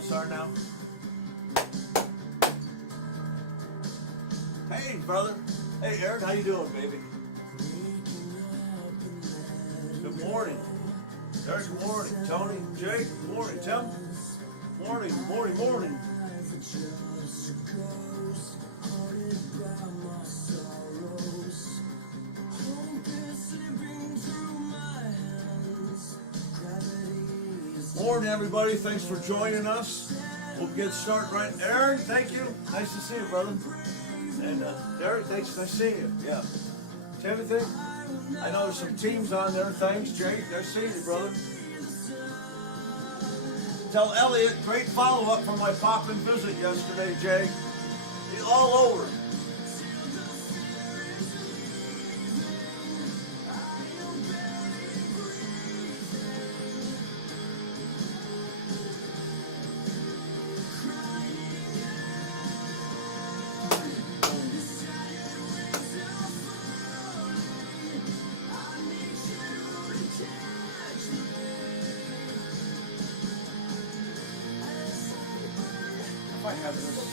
Sound start now? Hey, brother. Hey, Eric, how you doing, baby? Good morning. Eric, good morning. Tony, Jake, good morning. Tim, morning, morning, morning. Morning, everybody. Thanks for joining us. We'll get started right. Aaron, thank you. Nice to see you, brother. And Derek, thanks. Nice seeing you. Yeah. Timothy, I know there's some teams on there. Thanks, Jake. Nice seeing you, brother. Tell Elliot, great follow-up from my pop-in visit yesterday, Jake. He's all over. I have this.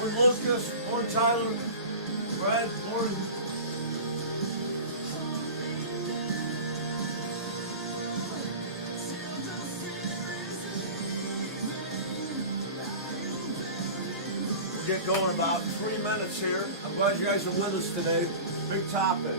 Morning, Lucas. Morning, Tyler. Brad. Morning. We'll get going about 3 minutes here. I'm glad you guys are with us today. Big topic.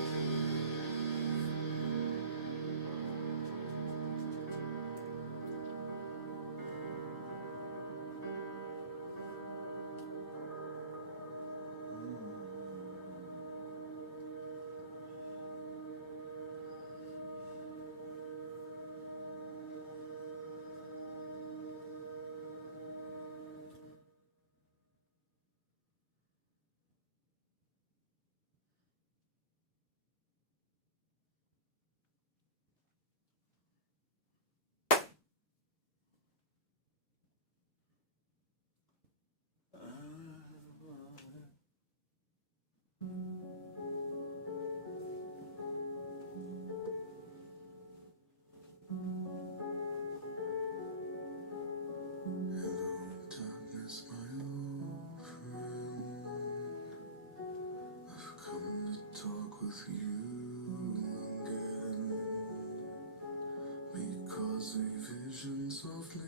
Softly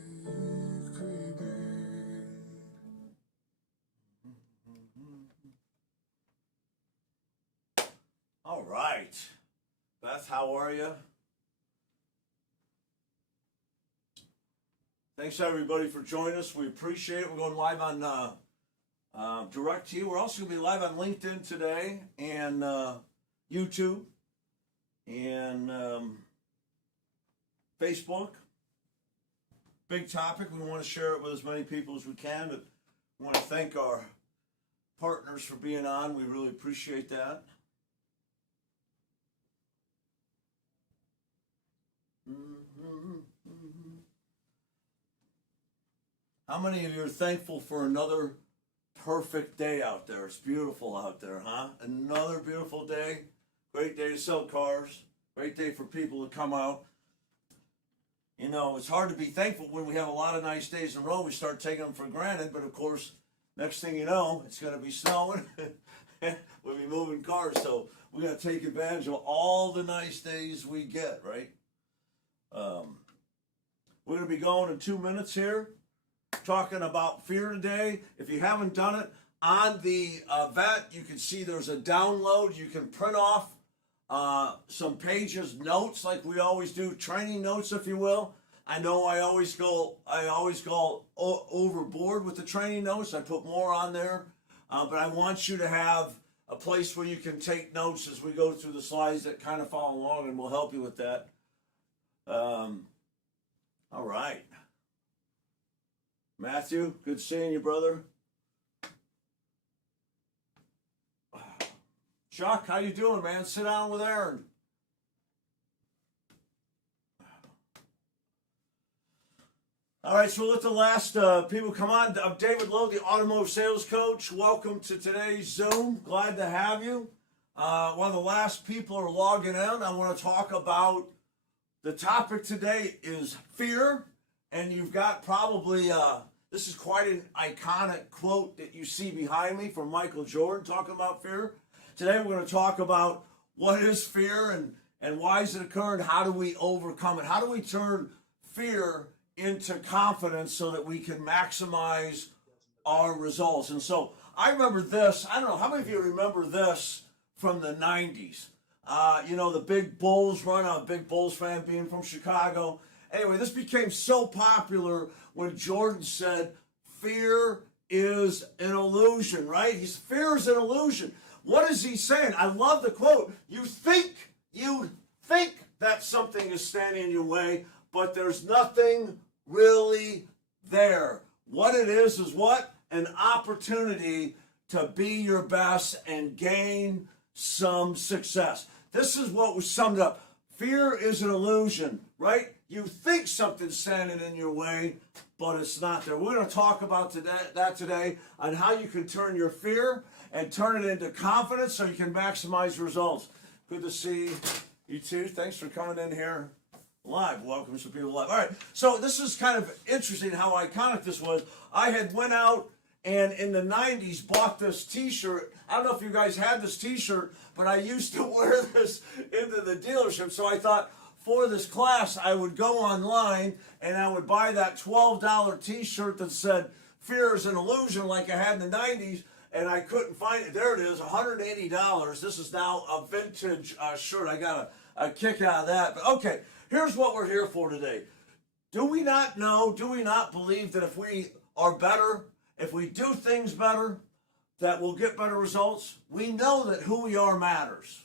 creeping. All right. Beth, how are you? Thanks, everybody, for joining us. We appreciate it. We're going live on DirecTV. We're also going to be live on LinkedIn today and YouTube and Facebook. Big topic. We want to share it with as many people as we can. But we want to thank our partners for being on. We really appreciate that. How many of you are thankful for another perfect day out there? It's beautiful out there, huh? Another beautiful day. Great day to sell cars. Great day for people to come out. You know, it's hard to be thankful when we have a lot of nice days in a row. We start taking them for granted, but of course, next thing you know, it's going to be snowing. We'll be moving cars, so we got to take advantage of all the nice days we get, right? We're going to be going in 2 minutes here, talking about fear today. If you haven't done it, on the vet, you can see there's a download. You can print off some pages, notes like we always do, training notes, if you will. I know I always go overboard with the training notes. I put more on there, but I want you to have a place where you can take notes as we go through the slides that kind of follow along, and we'll help you with that. All right. Matthew, good seeing you, brother. Chuck, how you doing, man? Sit down with Aaron. All right, so we'll let the last people come on. I'm David Lowe, the automotive sales coach. Welcome to today's Zoom. Glad to have you. While the last people are logging in, I want to talk about the topic today is fear. And you've got probably, this is quite an iconic quote that you see behind me from Michael Jordan talking about fear. Today we're going to talk about what is fear and why does it occur and how do we overcome it? How do we turn fear into confidence so that we can maximize our results? And so I remember this. I don't know, how many of you remember this from the 90s? You know, the big Bulls run. I'm a big Bulls fan being from Chicago. Anyway, this became so popular when Jordan said, fear is an illusion, right? Fear is an illusion. What is he saying? I love the quote. You think that something is standing in your way, but there's nothing really there. What it is what? An opportunity to be your best and gain some success. This is what was summed up. Fear is an illusion, right? You think something's standing in your way, but it's not there. We're going to talk about that today on how you can turn your fear and turn it into confidence so you can maximize results. Good to see you too. Thanks for coming in here live. Welcome some people live. All right, so this is kind of interesting how iconic this was. I had went out and in the 90s bought this t-shirt. I don't know if you guys had this t-shirt, but I used to wear this into the dealership. So I thought for this class, I would go online and I would buy that $12 t-shirt that said, fear is an illusion, like I had in the 90s, and I couldn't find it. There it is, $180. This is now a vintage shirt. I got a kick out of that. But okay, here's what we're here for today. Do we not believe that if we are better, if we do things better, that we'll get better results? We know that who we are matters.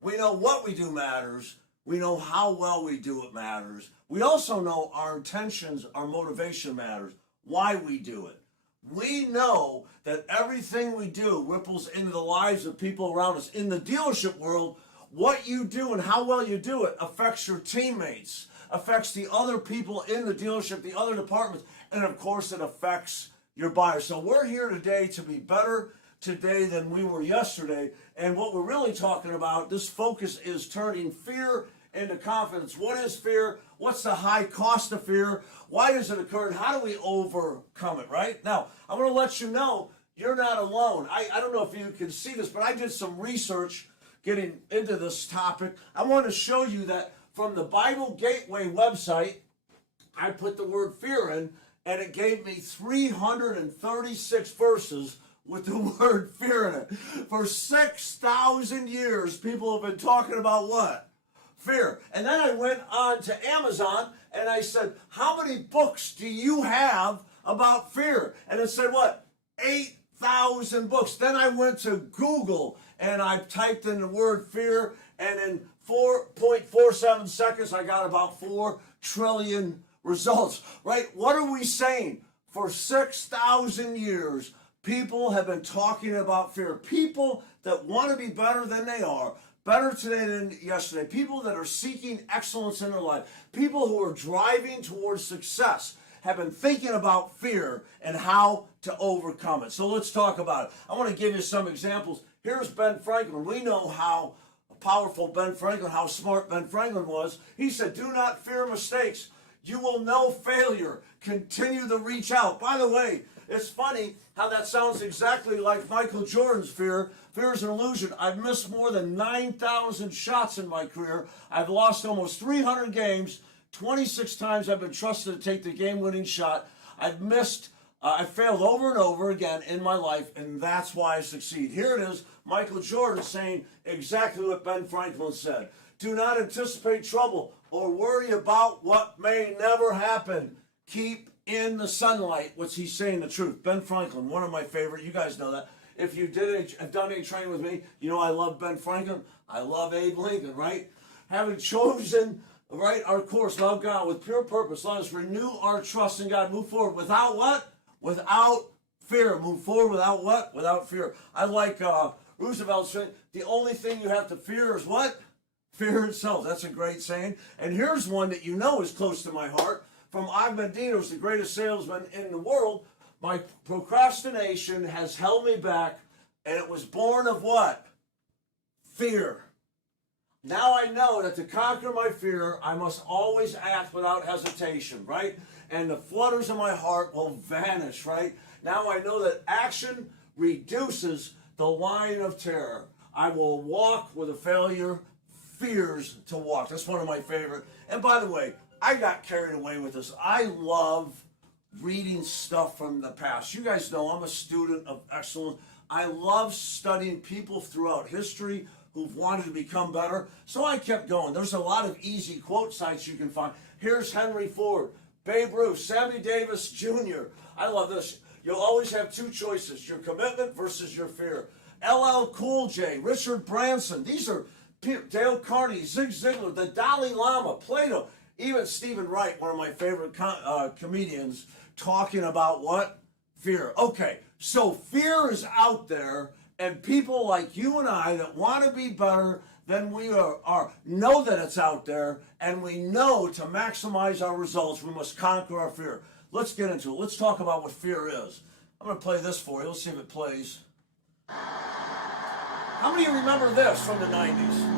We know what we do matters. We know how well we do it matters. We also know our intentions, our motivation matters, why we do it. We know that everything we do ripples into the lives of people around us. In the dealership world, what you do and how well you do it affects your teammates, affects the other people in the dealership, the other departments, and of course it affects your buyers. So we're here today to be better today than we were yesterday. And what we're really talking about, this focus is turning fear into confidence. What is fear? What's the high cost of fear? Why does it occur? And how do we overcome it, right? Now, I'm going to let you know you're not alone. I don't know if you can see this, but I did some research getting into this topic. I want to show you that from the Bible Gateway website, I put the word fear in, and it gave me 336 verses with the word fear in it. For 6,000 years, people have been talking about what? Fear. And then I went on to Amazon and I said, how many books do you have about fear? And it said what? 8,000 books. Then I went to Google and I typed in the word fear, and in 4.47 seconds I got about 4 trillion results, right? What are we saying? For 6,000 years, people have been talking about fear. People that want to be better than they are, better today than yesterday, people that are seeking excellence in their life, people who are driving towards success have been thinking about fear and how to overcome it. So let's talk about it. I want to give you some examples. Here's Ben Franklin. We know how powerful Ben Franklin, how smart Ben Franklin was. He said, do not fear mistakes. You will know failure. Continue to reach out. By the way, it's funny how that sounds exactly like Michael Jordan's fear. Fear is an illusion. I've missed more than 9,000 shots in my career. I've lost almost 300 games. 26 times I've been trusted to take the game-winning shot. I've failed over and over again in my life, and that's why I succeed. Here it is, Michael Jordan saying exactly what Ben Franklin said. Do not anticipate trouble or worry about what may never happen. Keep in the sunlight. What's he saying? The truth. Ben Franklin, one of my favorite. You guys know that. If you have done any training with me, you know I love Ben Franklin. I love Abe Lincoln, right? Having chosen, right, our course, love God with pure purpose, let us renew our trust in God. Move forward without what? Without fear. Move forward without what? Without fear. I like Roosevelt saying, the only thing you have to fear is what? Fear itself. That's a great saying. And here's one that you know is close to my heart. From Agmentinos, the greatest salesman in the world. My procrastination has held me back, and it was born of what? Fear. Now I know that to conquer my fear, I must always act without hesitation, right? And the flutters in my heart will vanish, right? Now I know that action reduces the line of terror. I will walk where the failure fears to walk. That's one of my favorite. And by the way, I got carried away with this. I love reading stuff from the past. You guys know I'm a student of excellence. I love studying people throughout history who've wanted to become better. So I kept going. There's a lot of easy quote sites you can find. Here's Henry Ford, Babe Ruth, Sammy Davis Jr. I love this. You'll always have two choices, your commitment versus your fear. LL Cool J, Richard Branson. These are Dale Carnegie, Zig Ziglar, the Dalai Lama, Plato, even Stephen Wright, one of my favorite comedians, talking about what? Fear. Okay, so fear is out there, and people like you and I that want to be better than we are know that it's out there, and we know to maximize our results, we must conquer our fear. Let's get into it. Let's talk about what fear is. I'm going to play this for you. Let's see if it plays. How many of you remember this from the 90s?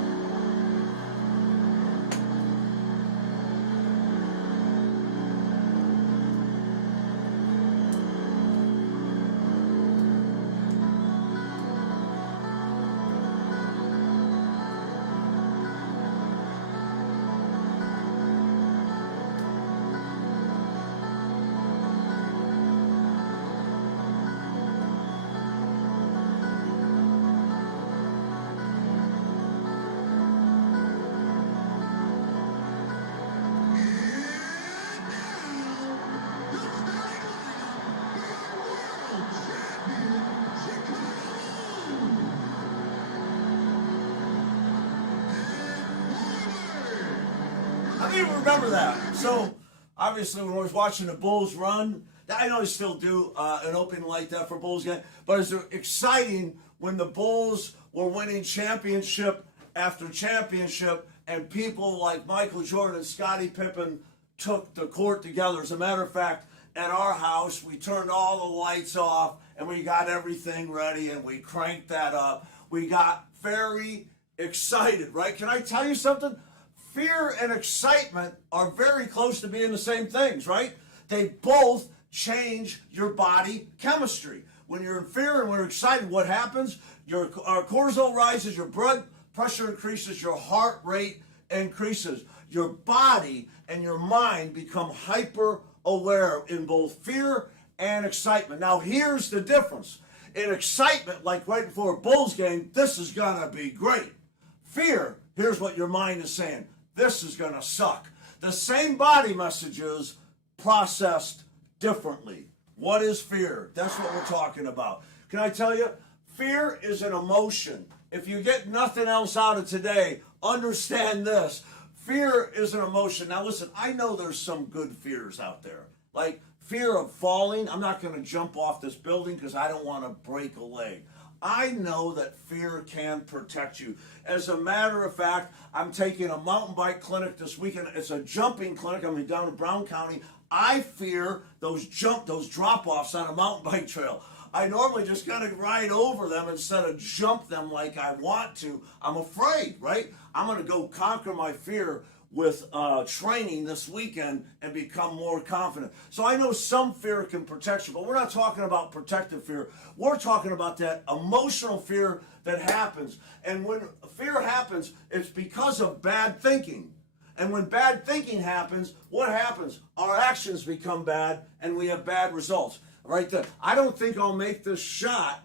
How many of you remember that? So, obviously, when I was watching the Bulls run, I know they still do an opening like that for Bulls game, but it's exciting when the Bulls were winning championship after championship, and people like Michael Jordan and Scottie Pippen took the court together. As a matter of fact, at our house, we turned all the lights off, and we got everything ready, and we cranked that up. We got very excited, right? Can I tell you something? Fear and excitement are very close to being the same things, right? They both change your body chemistry. When you're in fear and when you're excited, what happens? Your cortisol rises, your blood pressure increases, your heart rate increases. Your body and your mind become hyper aware in both fear and excitement. Now, here's the difference. In excitement, like right before a Bulls game, this is going to be great. Fear, here's what your mind is saying. This is going to suck. The same body messages processed differently. What is fear? That's what we're talking about. Can I tell you? Fear is an emotion. If you get nothing else out of today, understand this. Fear is an emotion. Now listen, I know there's some good fears out there. Like fear of falling. I'm not going to jump off this building because I don't want to break a leg. I know that fear can protect you. As a matter of fact, I'm taking a mountain bike clinic this weekend. It's a jumping clinic. I'm down in Brown County. I fear those drop-offs on a mountain bike trail. I normally just kind of ride over them instead of jump them like I want to. I'm afraid, right? I'm going to go conquer my fear with training this weekend and become more confident. So I know some fear can protect you, but we're not talking about protective fear. We're talking about that emotional fear that happens. And when fear happens, it's because of bad thinking. And when bad thinking happens, what happens? Our actions become bad and we have bad results. Right there. I don't think I'll make this shot.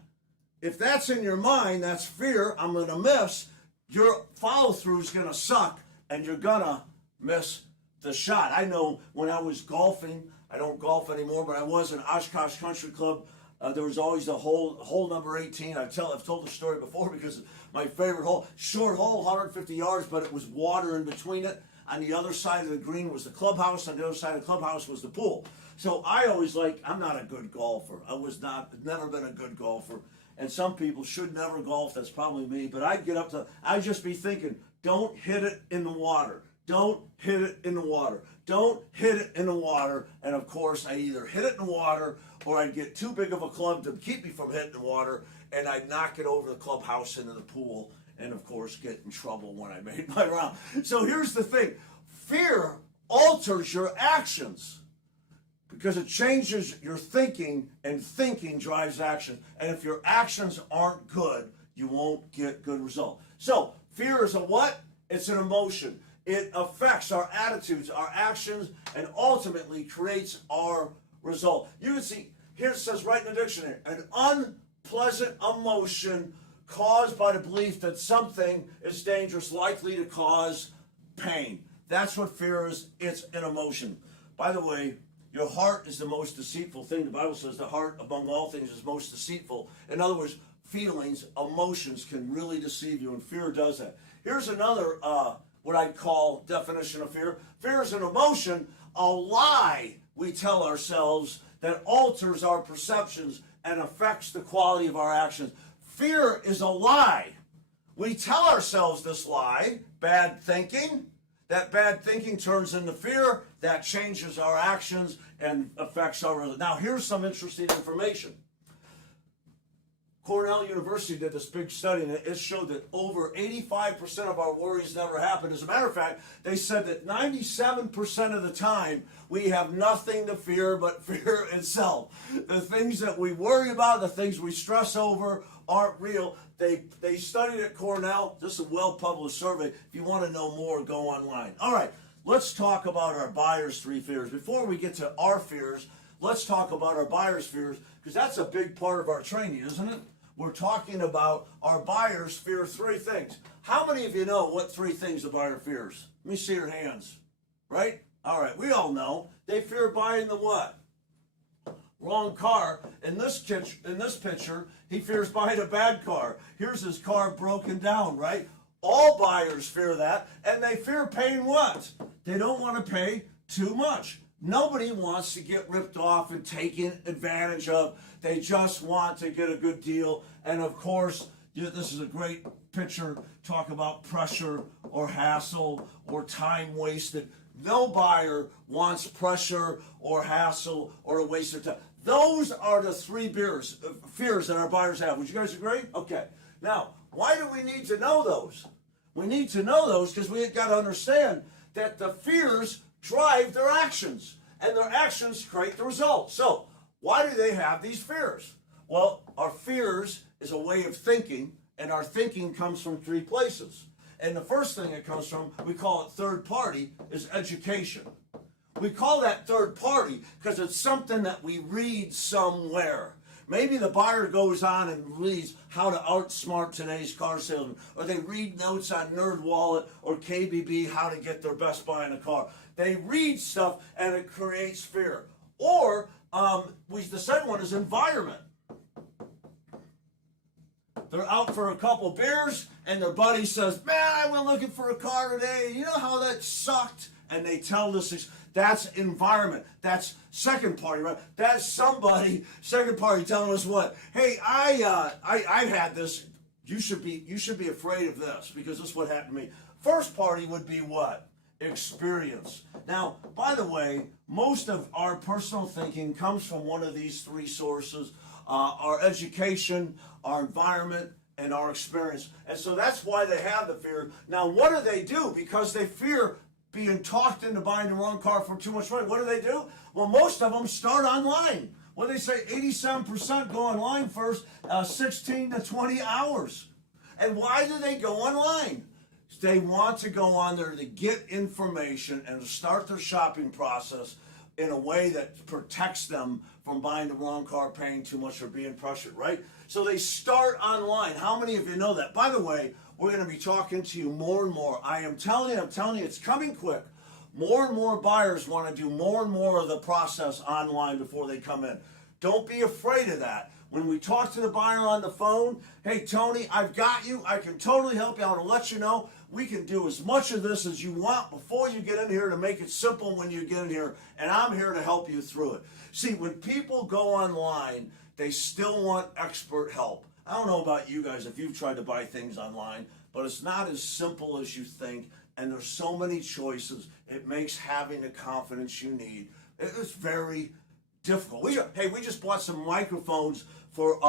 If that's in your mind, that's fear. I'm going to miss. your follow through is going to suck and you're going to miss the shot. I know when I was golfing, I don't golf anymore, but I was in Oshkosh Country Club. There was always the hole number 18. I've told the story before because my favorite hole, short hole, 150 yards, but it was water in between it. On the other side of the green was the clubhouse. On the other side of the clubhouse was the pool. So I always I'm not a good golfer. Never been a good golfer. And some people should never golf. That's probably me. But I'd just be thinking, don't hit it in the water. Don't hit it in the water. Don't hit it in the water. And of course, I either hit it in the water or I'd get too big of a club to keep me from hitting the water, and I'd knock it over the clubhouse into the pool, and of course get in trouble when I made my round. So here's the thing. Fear alters your actions because it changes your thinking, and thinking drives action. And if your actions aren't good, you won't get good results. So fear is a what? It's an emotion. It affects our attitudes, our actions, and ultimately creates our result. You can see, here it says right in the dictionary, an unpleasant emotion caused by the belief that something is dangerous, likely to cause pain. That's what fear is. It's an emotion. By the way, your heart is the most deceitful thing. The Bible says the heart among all things is most deceitful. In other words, feelings, emotions can really deceive you, and fear does that. Here's another what I'd call definition of fear. Fear is an emotion, a lie we tell ourselves that alters our perceptions and affects the quality of our actions. Fear is a lie. We tell ourselves this lie, bad thinking. That bad thinking turns into fear. That changes our actions and affects our results. Now, here's some interesting information. Cornell University did this big study, and it showed that over 85% of our worries never happen. As a matter of fact, they said that 97% of the time we have nothing to fear but fear itself. The things that we worry about, the things we stress over aren't real. They studied at Cornell. This is a well-published survey. If you want to know more, go online. All right, let's talk about our buyer's three fears. Before we get to our fears, let's talk about our buyer's fears, because that's a big part of our training, isn't it? We're talking about our buyers fear three things. How many of you know what three things a buyer fears? Let me see your hands. Right? All right, we all know. They fear buying the what? Wrong car. In this picture, he fears buying a bad car. Here's his car broken down, right? All buyers fear that, and they fear paying what? They don't want to pay too much. Nobody wants to get ripped off and taken advantage of. They just want to get a good deal. And of course, this is a great picture. Talk about pressure or hassle or time wasted. No buyer wants pressure or hassle or a waste of time. Those are the three fears that our buyers have. Would you guys agree? Okay. Now, why do we need to know those? We need to know those because we've got to understand that the fears drive their actions, and their actions create the results. So, why do they have these fears? Well, our fears is a way of thinking, and our thinking comes from three places. And the first thing it comes from, we call it third party, is education. We call that third party because it's something that we read somewhere. Maybe the buyer goes on and reads how to outsmart today's car salesman, or they read notes on NerdWallet or KBB how to get their best buy in a car. They read stuff and it creates fear. Or the second one is environment. They're out for a couple beers and their buddy says, "Man, I went looking for a car today. You know how that sucked?" And they tell this. That's environment. That's second party, right? That's somebody, second party, telling us what? Hey, I had this. You should be afraid of this because this is what happened to me. First party would be what? Experience. Now, by the way, most of our personal thinking comes from one of these three sources: our education, our environment, and our experience. And so that's why they have the fear. Now, what do? Because they fear being talked into buying the wrong car for too much money. What do? Well, most of them start online. What do they say? 87% go online first, 16 to 20 hours. And why do they go online? They want to go on there to get information and to start their shopping process in a way that protects them from buying the wrong car, paying too much, or being pressured, right? So they start online. How many of you know that? By the way, We're going to be talking to you more and more. I'm telling you, it's coming quick. More and more buyers want to do more and more of the process online before they come in. Don't be afraid of that. When we talk to the buyer on the phone, hey, Tony, I've got you. I can totally help you. I want to let you know we can do as much of this as you want before you get in here to make it simple when you get in here, and I'm here to help you through it. See, when people go online, they still want expert help. I don't know about you guys if you've tried to buy things online, but it's not as simple as you think, and there's so many choices. It makes having the confidence you need. It's very difficult. We just bought some microphones for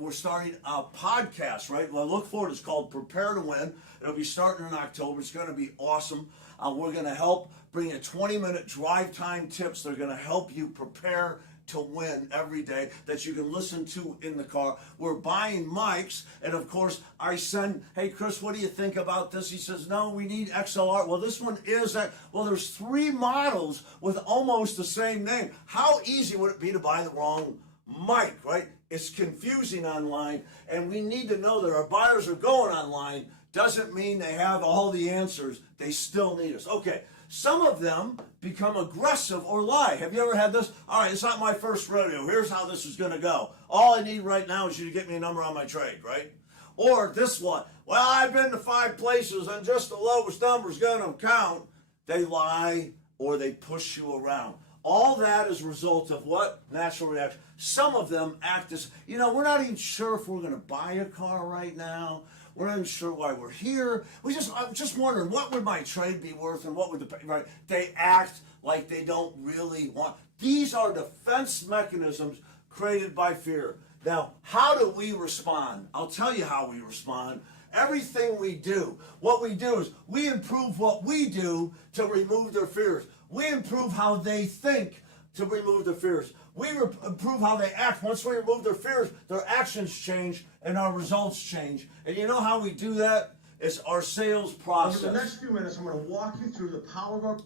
we're starting a podcast, right? Well, look for it. It's called Prepare to Win. It'll be starting in October. It's going to be awesome. We're going to help bring you 20-minute drive time tips. They're going to help you prepare to win every day that you can listen to in the car. We're buying mics, and of course I send, hey Chris, what do you think about this? He says, no, we need XLR. Well, this one is that. Well, there's 3 models with almost the same name. How easy would it be to buy the wrong mic, right? It's confusing online, and we need to know that our buyers are going online. Doesn't mean they have all the answers. They still need us. Okay, some of them become aggressive or lie. Have you ever had this? All right, it's not my first rodeo. Here's how this is going to go. All I need right now is you to get me a number on my trade, right? Or this one, well, I've been to 5 places and just the lowest number is going to count. They lie or they push you around. All that is a result of what? Natural reaction. Some of them act as, we're not even sure if we're going to buy a car right now. We're not even sure why we're here. I'm just wondering, what would my trade be worth and what would right? They act like they don't really want. These are defense mechanisms created by fear. Now, how do we respond? I'll tell you how we respond. Everything we do, what we do is we improve what we do to remove their fears. We improve how they think to remove their fears. We improve how they act. Once we remove their fears, their actions change and our results change. And you know how we do that? It's our sales process. Over the next few minutes, I'm going to walk you through the power of our...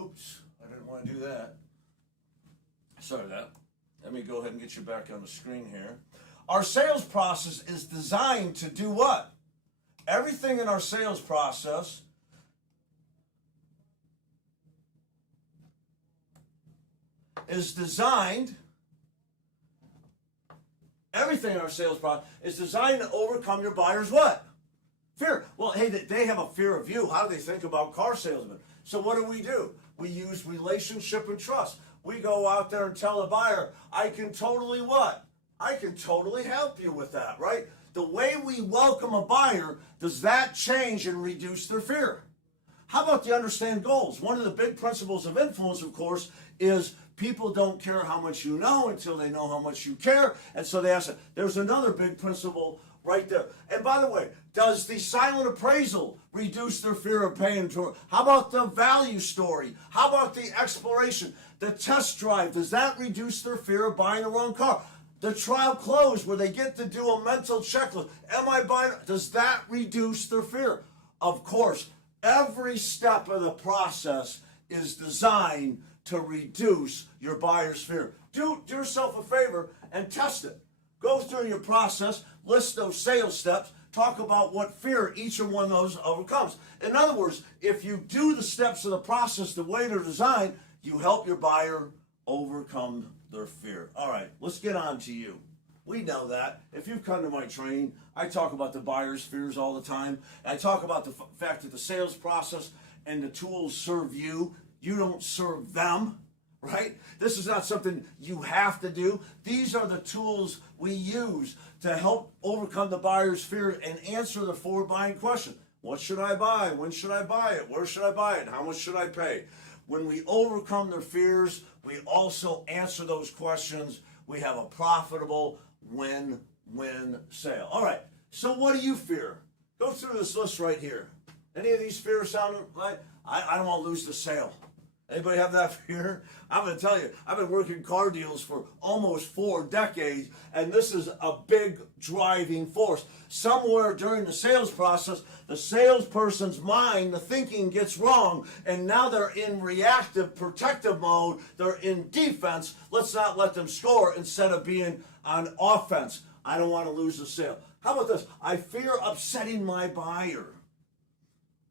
Oops, I didn't want to do that. Sorry about that. Let me go ahead and get you back on the screen here. Our sales process is designed to do what? Everything in our sales process is designed, everything in our sales process is designed to overcome your buyer's what? Fear. Well, hey, they have a fear of you. How do they think about car salesmen? So what do? We use relationship and trust. We go out there and tell the buyer, I can totally what? I can totally help you with that, right? The way we welcome a buyer, does that change and reduce their fear? How about the understand goals? One of the big principles of influence, of course, is people don't care how much you know until they know how much you care. And so they ask it. There's another big principle right there. And by the way, does the silent appraisal reduce their fear of paying? How about the value story? How about the exploration? The test drive, does that reduce their fear of buying the wrong car? The trial close where they get to do a mental checklist. Am I buying? Does that reduce their fear? Of course, every step of the process is designed to reduce your buyer's fear. Do yourself a favor and test it. Go through your process, list those sales steps, talk about what fear each one of those overcomes. In other words, if you do the steps of the process the way they're designed, you help your buyer overcome their fear. All right, let's get on to you. We know that. If you've come to my training, I talk about the buyer's fears all the time. I talk about the fact that the sales process and the tools serve you. You don't serve them, right? This is not something you have to do. These are the tools we use to help overcome the buyer's fear and answer the forward buying question. What should I buy? When should I buy it? Where should I buy it? How much should I pay? When we overcome their fears, we also answer those questions. We have a profitable win-win sale. All right, so what do you fear? Go through this list right here. Any of these fears sound like, I don't want to lose the sale. Anybody have that fear? I'm going to tell you, I've been working car deals for almost 4 decades, and this is a big driving force. Somewhere during the sales process, the salesperson's mind, the thinking gets wrong, and now they're in reactive, protective mode. They're in defense. Let's not let them score instead of being on offense. I don't want to lose the sale. How about this? I fear upsetting my buyer.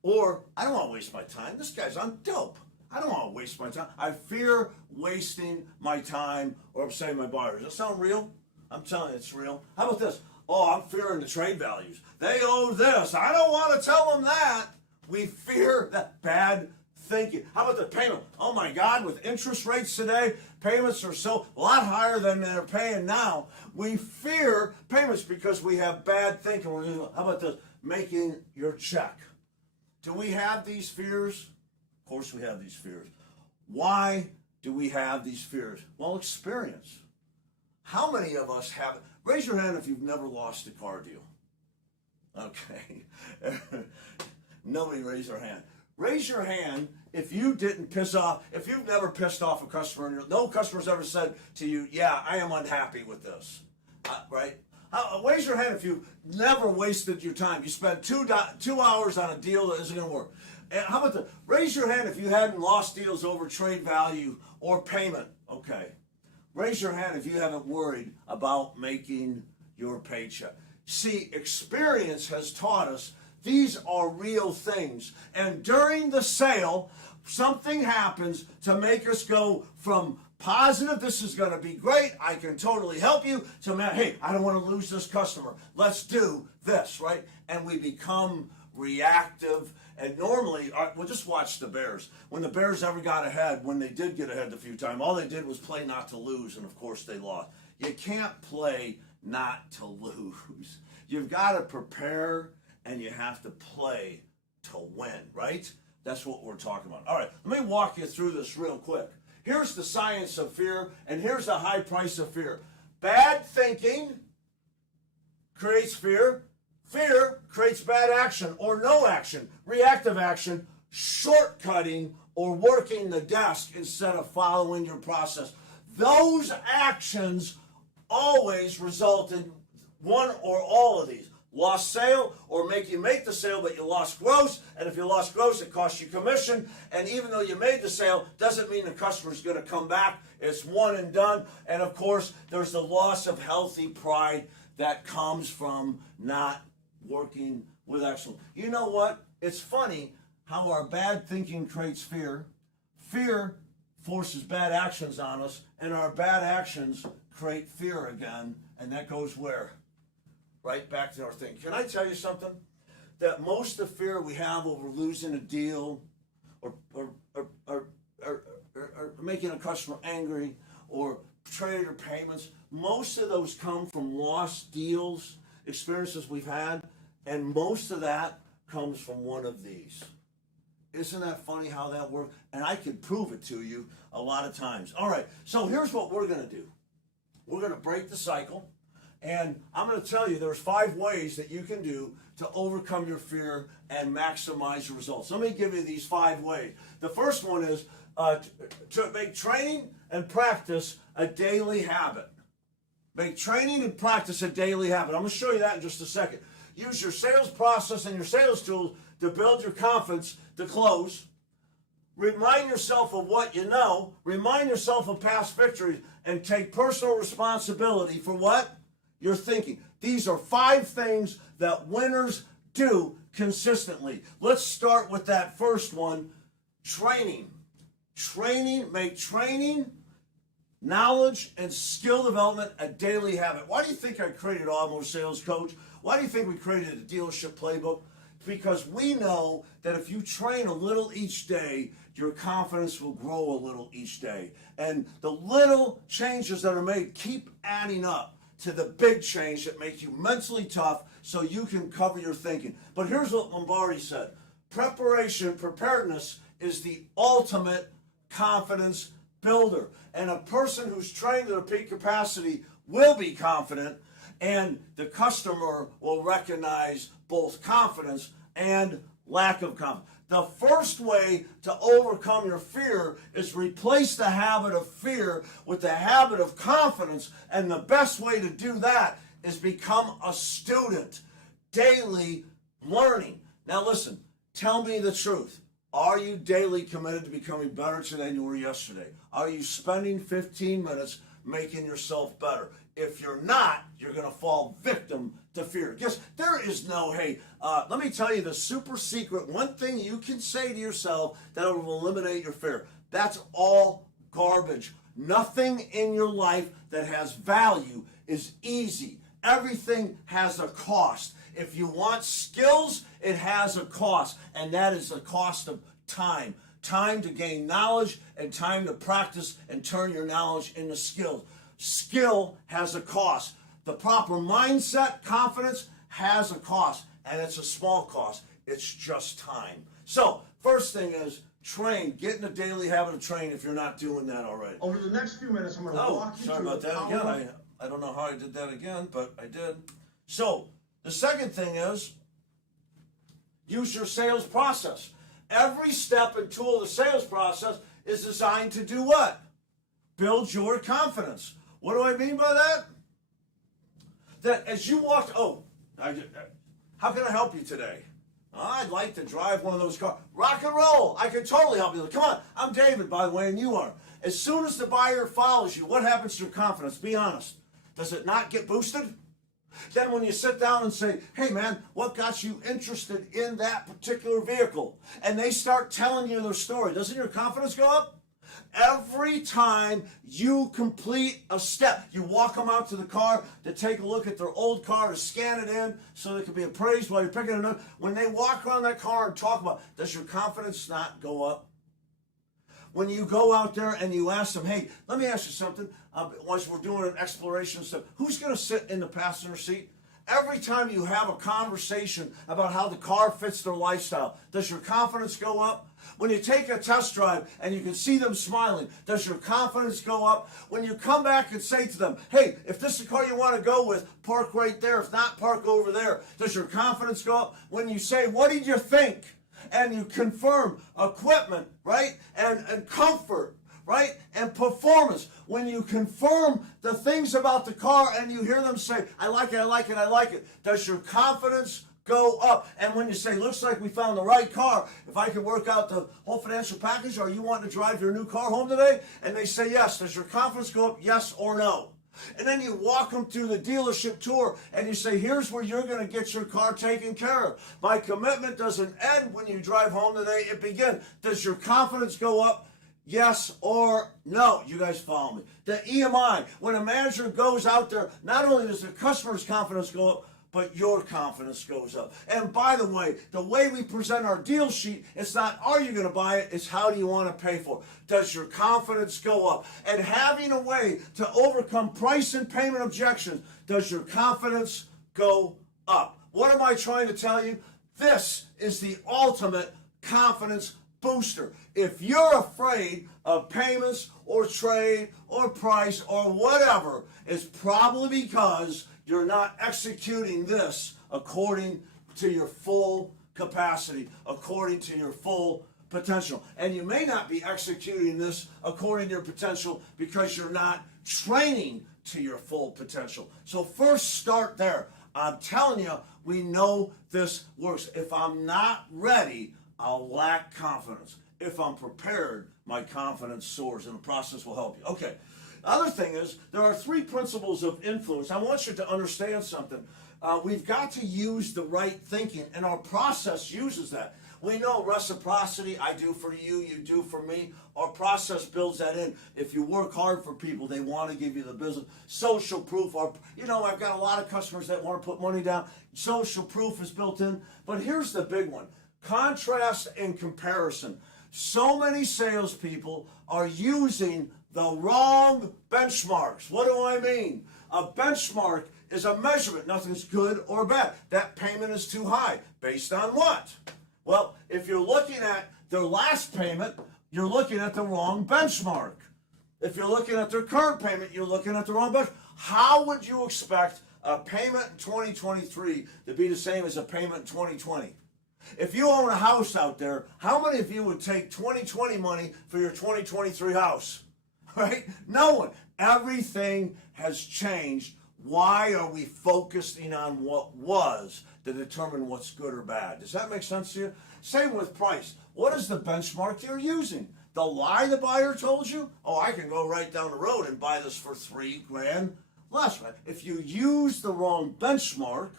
Or, I don't want to waste my time. This guy's on dope. I don't want to waste my time. I fear wasting my time or upsetting my buyer. Does that sound real? I'm telling you, it's real. How about this? Oh, I'm fearing the trade values. They owe this. I don't want to tell them that. We fear that bad thinking. How about the payment? Oh my God, with interest rates today, payments are so a lot higher than they're paying now. We fear payments because we have bad thinking. How about this? Making your check. Do we have these fears? Of course we have these fears. Why do we have these fears? Well, experience. How many of us have it? Raise your hand if you've never lost a car deal. Okay. Nobody raised their hand. Raise your hand if you didn't piss off, if you've never pissed off a customer, and no customer's ever said to you, yeah, I am unhappy with this, right? Raise your hand if you never wasted your time. You spent 2 hours on a deal that isn't going to work. And how about the, raise your hand if you hadn't lost deals over trade value or payment. Okay. Raise your hand if you haven't worried about making your paycheck. See, experience has taught us these are real things. And during the sale, something happens to make us go from positive, this is going to be great, I can totally help you, to, hey, I don't want to lose this customer. Let's do this, right? And we become reactive. And normally, we'll just watch the Bears. When the Bears ever got ahead, when they did get ahead the few times, all they did was play not to lose, and of course they lost. You can't play not to lose. You've got to prepare, and you have to play to win, right? That's what we're talking about. All right, let me walk you through this real quick. Here's the science of fear, and here's the high price of fear. Bad thinking creates fear. Fear creates bad action or no action, reactive action, shortcutting or working the desk instead of following your process. Those actions always result in one or all of these. Lost sale, or make the sale, but you lost gross, and if you lost gross, it costs you commission, and even though you made the sale, doesn't mean the customer's going to come back. It's one and done, and of course, there's the loss of healthy pride that comes from not working with excellence. You know what? It's funny how our bad thinking creates fear. Fear forces bad actions on us, and our bad actions create fear again, and that goes where? Right back to our thing. Can I tell you something? That most of the fear we have over losing a deal or making a customer angry or trade or payments, most of those come from lost deals, experiences we've had, and most of that comes from one of these. Isn't that funny how that works? And I can prove it to you a lot of times. All right, so here's what we're going to do. We're going to break the cycle. And I'm going to tell you there's 5 ways that you can do to overcome your fear and maximize your results. Let me give you these 5 ways. The first one is to make training and practice a daily habit. Make training and practice a daily habit. I'm going to show you that in just a second. Use your sales process and your sales tools to build your confidence to close. Remind yourself of what you know. Remind yourself of past victories and take personal responsibility for what? You're thinking. These are 5 things that winners do consistently. Let's start with that first one, training. Make training, knowledge, and skill development a daily habit. Why do you think I created Automotive Sales Coach? Why do you think we created a dealership playbook? Because we know that if you train a little each day, your confidence will grow a little each day. And the little changes that are made keep adding up to the big change that makes you mentally tough so you can cover your thinking. But here's what Lombardi said. Preparedness is the ultimate confidence builder. And a person who's trained at a peak capacity will be confident, and the customer will recognize both confidence and lack of confidence. The first way to overcome your fear is replace the habit of fear with the habit of confidence. And the best way to do that is become a student. Daily learning. Now listen, tell me the truth. Are you daily committed to becoming better today than you were yesterday? Are you spending 15 minutes making yourself better. If you're not, you're going to fall victim to fear. Yes, there is no, hey, let me tell you the super secret, one thing you can say to yourself that will eliminate your fear. That's all garbage. Nothing in your life that has value is easy. Everything has a cost. If you want skills, it has a cost, and that is the cost of time. Time to gain knowledge and time to practice and turn your knowledge into skills. Skill has a cost. The proper mindset, confidence has a cost, and it's a small cost. It's just time. So, first thing is train. Get in the daily habit of training if you're not doing that already. Over the next few minutes, I'm going to walk you sorry through about the that power. again. I don't know how I did that again, but I did. So, the second thing is use your sales process. Every step and tool of the sales process is designed to do what? Build your confidence. What do I mean by that? That as you walk, how can I help you today? I'd like to drive one of those cars. Rock and roll. I can totally help you. Come on. I'm David, by the way, and you are. As soon as the buyer follows you, what happens to your confidence? Be honest. Does it not get boosted? Then when you sit down and say, hey man, what got you interested in that particular vehicle? And they start telling you their story, doesn't your confidence go up? Every time you complete a step, you walk them out to the car to take a look at their old car, to scan it in so they can be appraised while you're picking it up. When they walk around that car and talk about it, does your confidence not go up? When you go out there and you ask them, hey, let me ask you something, once we're doing an exploration stuff, who's going to sit in the passenger seat? Every time you have a conversation about how the car fits their lifestyle, does your confidence go up? When you take a test drive and you can see them smiling, does your confidence go up? When you come back and say to them, hey, if this is the car you want to go with, park right there. If not, park over there. Does your confidence go up? When you say, what did you think? And you confirm equipment, right? And comfort, right? And performance. When you confirm the things about the car and you hear them say, I like it, I like it, I like it, does your confidence go up? And when you say, looks like we found the right car, if I can work out the whole financial package, are you wanting to drive your new car home today? And they say yes. Does your confidence go up, yes or no? And then you walk them through the dealership tour and you say, here's where you're going to get your car taken care of. My commitment doesn't end when you drive home today, it begins. Does your confidence go up? Yes or no? You guys follow me. The EMI, when a manager goes out there, not only does the customer's confidence go up, but your confidence goes up. And by the way we present our deal sheet, it's not are you going to buy it, it's how do you want to pay for it. Does your confidence go up? And having a way to overcome price and payment objections, does your confidence go up? What am I trying to tell you? This is the ultimate confidence booster. If you're afraid of payments or trade or price or whatever, it's probably because you're not executing this according to your full capacity, according to your full potential. And you may not be executing this according to your potential because you're not training to your full potential. So first start there. I'm telling you, we know this works. If I'm not ready, I'll lack confidence. If I'm prepared, my confidence soars, and the process will help you. Okay. The other thing is, there are 3 principles of influence. I want you to understand something. We've got to use the right thinking, and our process uses that. We know reciprocity, I do for you, you do for me. Our process builds that in. If you work hard for people, they want to give you the business. Social proof, I've got a lot of customers that want to put money down. Social proof is built in. But here's the big one. Contrast and comparison. So many salespeople are using the wrong benchmarks. What do I mean? A benchmark is a measurement. Nothing's good or bad. That payment is too high. Based on what? Well, if you're looking at their last payment, you're looking at the wrong benchmark. If you're looking at their current payment, you're looking at the wrong benchmark. How would you expect a payment in 2023 to be the same as a payment in 2020? If you own a house out there, how many of you would take 2020 money for your 2023 house? Right? No one. Everything has changed. Why are we focusing on what was to determine what's good or bad? Does that make sense to you? Same with price. What is the benchmark you're using? The lie the buyer told you, oh, I can go right down the road and buy this for $3,000 less. If you use the wrong benchmark,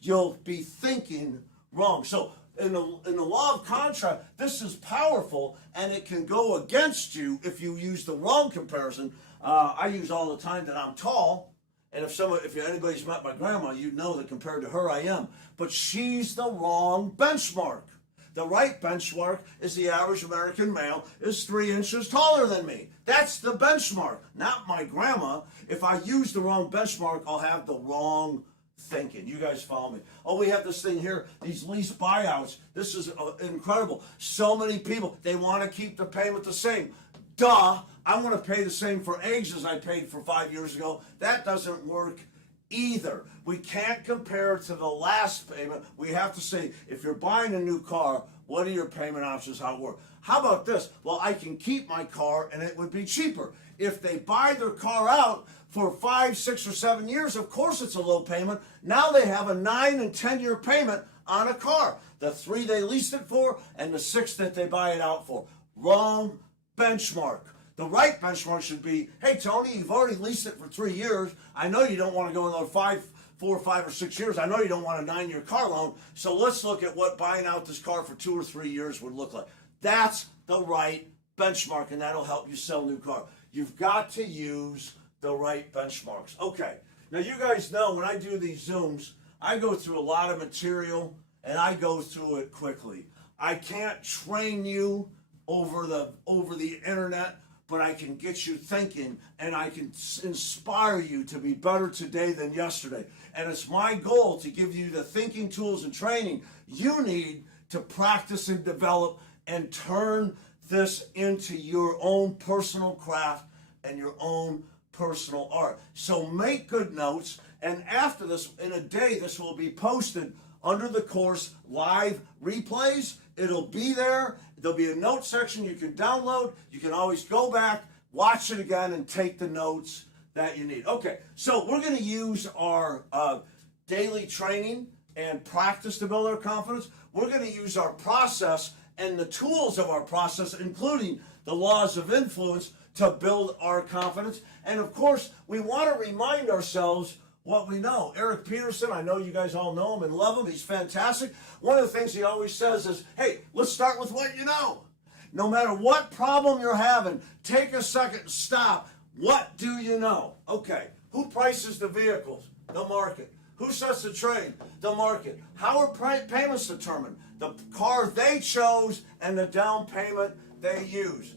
you'll be thinking wrong. So in the law of contract, this is powerful, and it can go against you if you use the wrong comparison. I use all the time that I'm tall, and if anybody's met my grandma, you know that compared to her I am. But she's the wrong benchmark. The right benchmark is the average American male is 3 inches taller than me. That's the benchmark, not my grandma. If I use the wrong benchmark, I'll have the wrong thinking. You guys follow me? Oh, we have this thing here, these lease buyouts. This is incredible. So many people, they want to keep the payment the same. Duh, I want to pay the same for eggs as I paid for 5 years ago. That doesn't work either. We can't compare to the last payment. We have to say, if you're buying a new car, what are your payment options, how it works? How about this? Well, I can keep my car and it would be cheaper. If they buy their car out for 5, 6, or 7 years, of course it's a low payment. Now they have a 9 and 10-year payment on a car. The 3 they leased it for and the 6 that they buy it out for. Wrong benchmark. The right benchmark should be, hey, Tony, you've already leased it for 3 years. I know you don't want to go another 4, 5, or 6 years. I know you don't want a 9-year car loan. So let's look at what buying out this car for 2 or 3 years would look like. That's the right benchmark, and that'll help you sell a new car. You've got to use the right benchmarks. Okay, now you guys know when I do these Zooms, I go through a lot of material, and I go through it quickly. I can't train you over the internet, but I can get you thinking, and I can inspire you to be better today than yesterday. And it's my goal to give you the thinking tools and training you need to practice and develop and turn this into your own personal craft and your own personal art. So make good notes, and after this, in a day, this will be posted under the course live replays. It'll be there. There'll be a note section you can download. You can always go back, watch it again, and take the notes that you need. Okay, so we're going to use our daily training and practice to build our confidence. We're going to use our process and the tools of our process, including the laws of influence, to build our confidence. And of course, we want to remind ourselves what we know. Eric Peterson, I know you guys all know him and love him. He's fantastic. One of the things he always says is, hey, let's start with what you know. No matter what problem you're having, take a second, stop. What do you know? Okay, who prices the vehicles? The market. Who sets the trade? The market. How are payments determined? The car they chose and the down payment they use.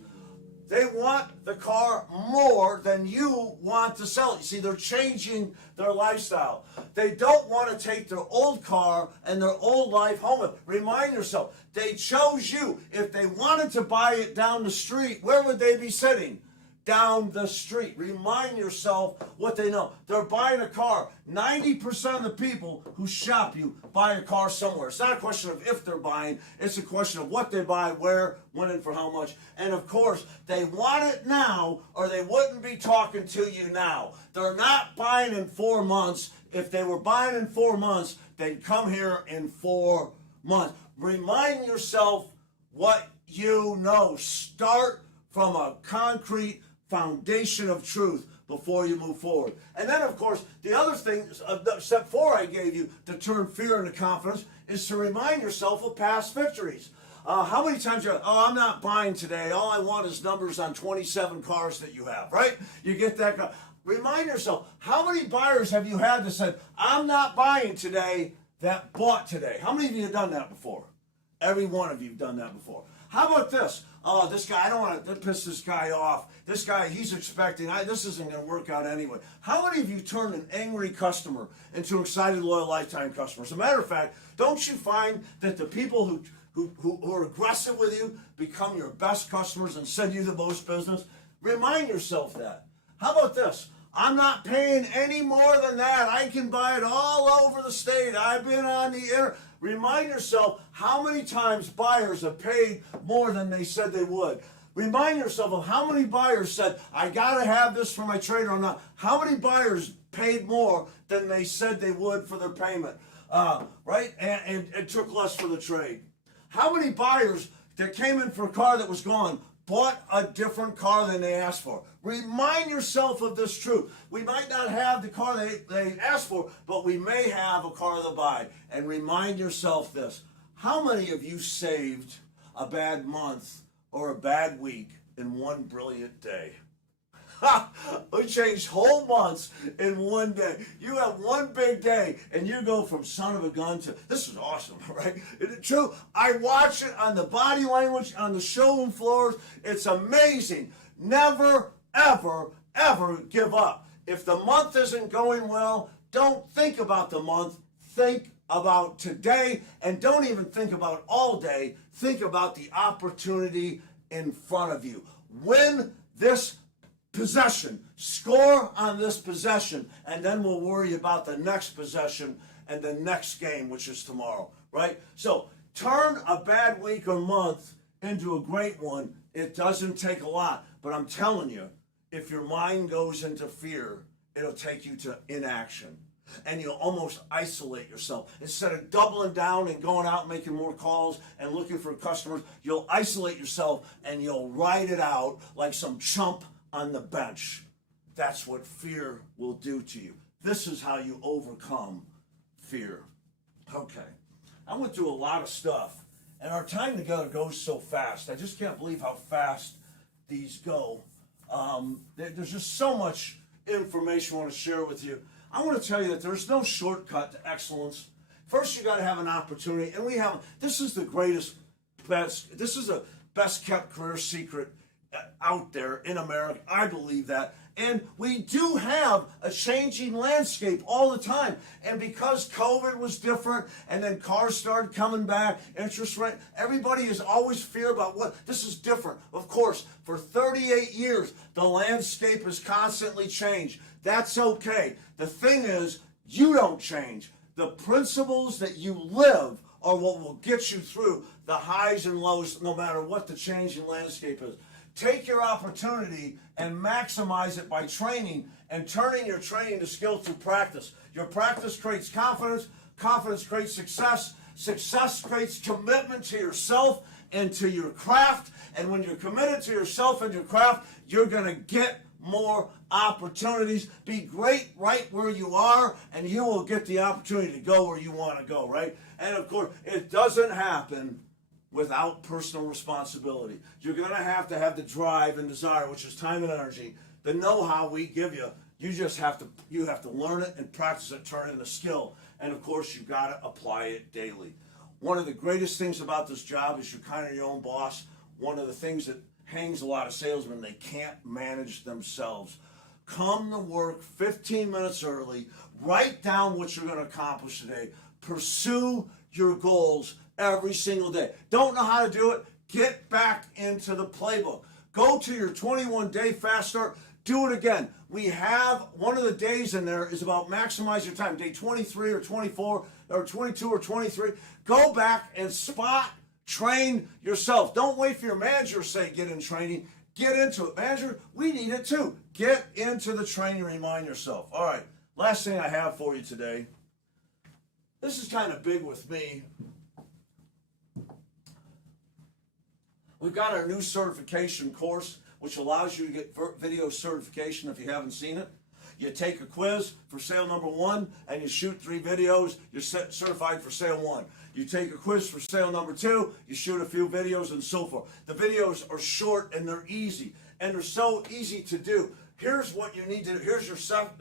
They want the car more than you want to sell it. You see, they're changing their lifestyle. They don't want to take their old car and their old life home. Remind yourself, they chose you. If they wanted to buy it down the street, where would they be sitting? Down the street. Remind yourself what they know. They're buying a car. 90% of the people who shop you buy a car somewhere. It's not a question of if they're buying. It's a question of what they buy, where, when, and for how much. And of course, they want it now or they wouldn't be talking to you now. They're not buying in 4 months. If they were buying in 4 months, they'd come here in 4 months. Remind yourself what you know. Start from a concrete foundation of truth before you move forward. And then, of course, the other thing, step 4 I gave you to turn fear into confidence is to remind yourself of past victories. How many times you're, oh, I'm not buying today. All I want is numbers on 27 cars that you have, right? You get that car. Remind yourself, how many buyers have you had that said, I'm not buying today, that bought today? How many of you have done that before? Every one of you have done that before. How about this? Oh, this guy, I don't want to piss this guy off. This guy, he's expecting, this isn't going to work out anyway. How many of you turned an angry customer into an excited, loyal, lifetime customer? As a matter of fact, don't you find that the people who are aggressive with you become your best customers and send you the most business? Remind yourself that. How about this? I'm not paying any more than that. I can buy it all over the state. I've been on the air. Remind yourself how many times buyers have paid more than they said they would. Remind yourself of how many buyers said, I got to have this for my trade or not. How many buyers paid more than they said they would for their payment, right? And took less for the trade. How many buyers that came in for a car that was gone bought a different car than they asked for. Remind yourself of this truth. We might not have the car they asked for, but we may have a car to buy. And remind yourself this. How many of you saved a bad month or a bad week in one brilliant day? We changed whole months in one day. You have one big day and you go from son of a gun to, this is awesome, right? It's true. I watch it on the body language, on the showroom floors. It's amazing. Never, ever, ever give up. If the month isn't going well, don't think about the month. Think about today, and don't even think about all day. Think about the opportunity in front of you. Win this possession, score on this possession, and then we'll worry about the next possession and the next game, which is tomorrow, right? So turn a bad week or month into a great one. It doesn't take a lot, but I'm telling you, if your mind goes into fear, it'll take you to inaction. And you'll almost isolate yourself. Instead of doubling down and going out and making more calls and looking for customers, you'll isolate yourself and you'll ride it out like some chump on the bench. That's what fear will do to you. This is how you overcome fear. Okay. I went through a lot of stuff, and our time together goes so fast. I just can't believe how fast these go. There's just so much information I want to share with you. I want to tell you that there's no shortcut to excellence. First, you got to have an opportunity, and this is the greatest, this is a best kept career secret out there in America. I believe that. And we do have a changing landscape all the time. And because COVID was different, and then cars started coming back, interest rate, everybody is always fear about what, this is different. Of course, for 38 years, the landscape has constantly changed. That's okay. The thing is, you don't change. The principles that you live are what will get you through the highs and lows, no matter what the changing landscape is. Take your opportunity and maximize it by training and turning your training to skill through practice. Your practice creates confidence. Confidence creates success. Success creates commitment to yourself and to your craft. And when you're committed to yourself and your craft, you're going to get more opportunities. Be great right where you are, and you will get the opportunity to go where you want to go, right? And of course, it doesn't happen without personal responsibility. You're going to have the drive and desire, which is time and energy. The know-how we give you, you have to learn it and practice it, turn it into skill. And of course, you've got to apply it daily. One of the greatest things about this job is you're kind of your own boss. One of the things that hangs a lot of salesmen, they can't manage themselves. Come to work 15 minutes early, write down what you're going to accomplish today, pursue your goals every single day. Don't know how to do it? Get back into the playbook. Go to your 21-day fast start. Do it again. We have one of the days in there is about maximize your time. Day 23 or 24 or 22 or 23. Go back and spot train yourself. Don't wait for your manager to say get in training. Get into it. Manager, we need it too. Get into the training. Remind yourself. All right. Last thing I have for you today. This is kind of big with me. We've got our new certification course, which allows you to get video certification if you haven't seen it. You take a quiz for sale number 1 and you shoot 3 videos, you're certified for sale 1. You take a quiz for sale number 2, you shoot a few videos and so forth. The videos are short and they're easy, and they're so easy to do. Here's what you need to do. Here's your 7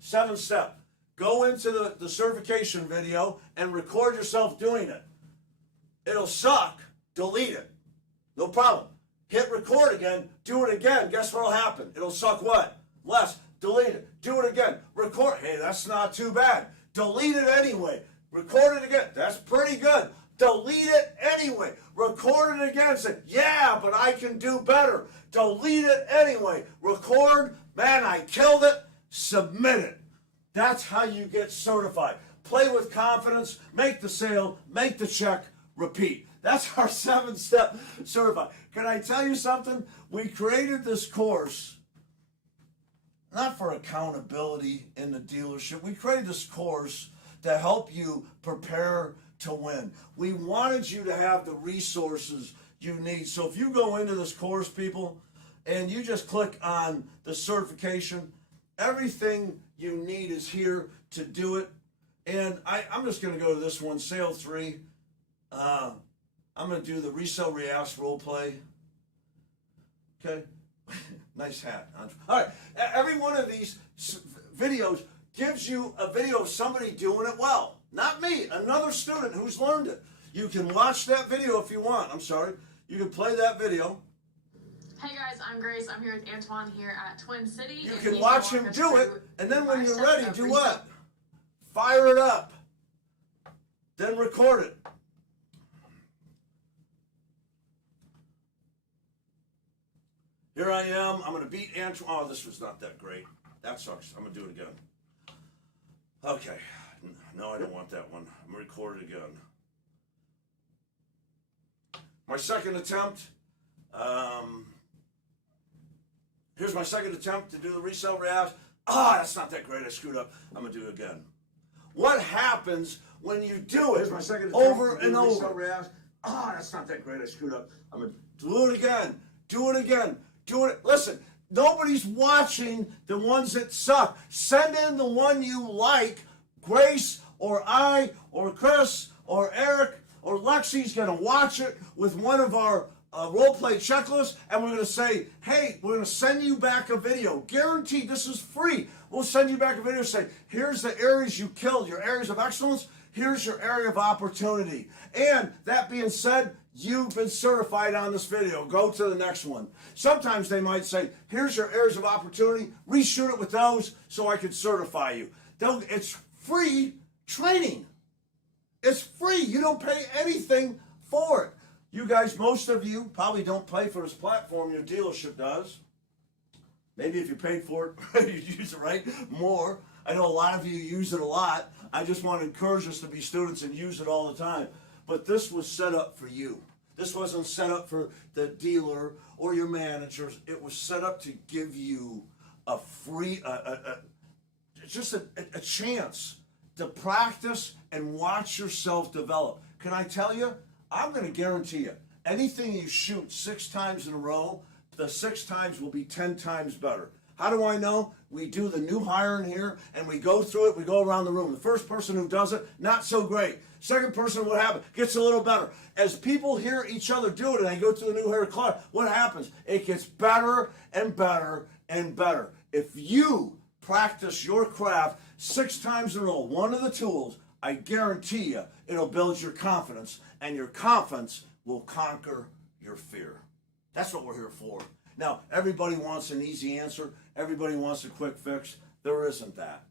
step. Go into the certification video and record yourself doing it. It'll suck. Delete it. No problem. Hit record again. Do it again. Guess what'll happen? It'll suck what? Less. Delete it. Do it again. Record. Hey, that's not too bad. Delete it anyway. Record it again. That's pretty good. Delete it anyway. Record it again. Say, yeah, but I can do better. Delete it anyway. Record. Man, I killed it. Submit it. That's how you get certified. Play with confidence. Make the sale. Make the check. Repeat. That's our 7-step certified. Can I tell you something? We created this course not for accountability in the dealership. We created this course to help you prepare to win. We wanted you to have the resources you need. So if you go into this course, people, and you just click on the certification, everything you need is here to do it. And I'm just going to go to this one, Sale 3. I'm going to do the Resell Reask role play. Okay? Nice hat. All right. Every one of these videos gives you a video of somebody doing it well. Not me, another student who's learned it. You can watch that video if you want. I'm sorry. You can play that video. Hey guys, I'm Grace. I'm here with Antoine here at Twin City. You can watch him do it, and then when you're ready, do what? Fire it up. Then record it. Here I am. I'm going to beat Antoine. Oh, this was not that great. That sucks. I'm going to do it again. Okay. No, I don't want that one. I'm going to record it again. My second attempt. Here's my second attempt to do the Resell Reask. That's not that great. I screwed up. I'm going to do it again. What happens when you do it over and over? That's not that great. I screwed up. I'm going to do it again. Do it again. Do it. Listen, nobody's watching the ones that suck. Send in the one you like. Grace or I or Chris or Eric or Lexi's going to watch it with one of our role play checklists, and we're going to say, hey, we're going to send you back a video. Guaranteed, this is free. We'll send you back a video, say, here's the areas you killed, your areas of excellence. Here's your area of opportunity. And that being said, you've been certified on this video. Go to the next one. Sometimes they might say, here's your areas of opportunity. Reshoot it with those so I can certify you. It's free training. It's free. You don't pay anything for it. You guys, most of you probably don't pay for this platform. Your dealership does. Maybe if you paid for it, you'd use it, right? More. I know a lot of you use it a lot. I just want to encourage us to be students and use it all the time. But this was set up for you. This wasn't set up for the dealer or your managers. It was set up to give you a free, just a chance to practice and watch yourself develop. Can I tell you? I'm going to guarantee you, anything you shoot 6 times in a row, the 6 times will be 10 times better. How do I know? We do the new hire in here, and we go through it. We go around the room. The first person who does it, not so great. Second person, what happens? Gets a little better. As people hear each other do it, and they go through the new hire class, what happens? It gets better and better and better. If you practice your craft 6 times in a row, one of the tools, I guarantee you, it'll build your confidence, and your confidence will conquer your fear. That's what we're here for. Now, everybody wants an easy answer. Everybody wants a quick fix. There isn't that.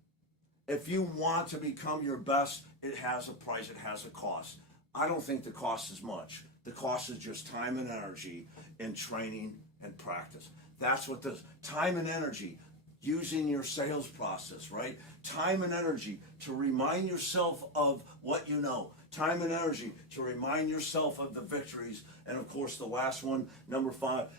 If you want to become your best, it has a price. It has a cost. I don't think the cost is much. The cost is just time and energy in training and practice. That's what the time and energy, using your sales process, right? Time and energy to remind yourself of what you know. Time and energy to remind yourself of the victories. And of course, the last one, number 5,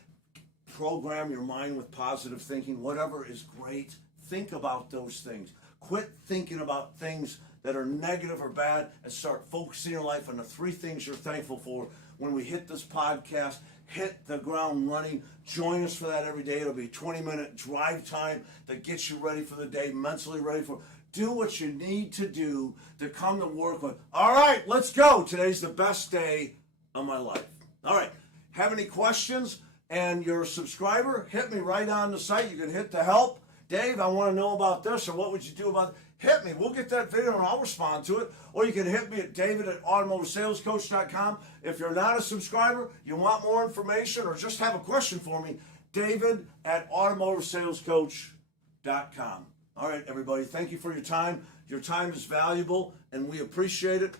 program your mind with positive thinking. Whatever is great, think about those things. Quit thinking about things that are negative or bad and start focusing your life on the 3 things you're thankful for. When we hit this podcast, hit the ground running. Join us for that every day. It'll be a 20-minute drive time that gets you ready for the day, mentally ready for it. Do what you need to do to come to work with. All right, let's go. Today's the best day of my life. All right, have any questions and you're a subscriber, hit me right on the site. You can hit the help. Dave, I want to know about this, or what would you do about it? Hit me. We'll get that video and I'll respond to it. Or you can hit me at david@automotivesalescoach.com. If you're not a subscriber, you want more information, or just have a question for me, david@automotivesalescoach.com. All right, everybody, thank you for your time. Your time is valuable, and we appreciate it.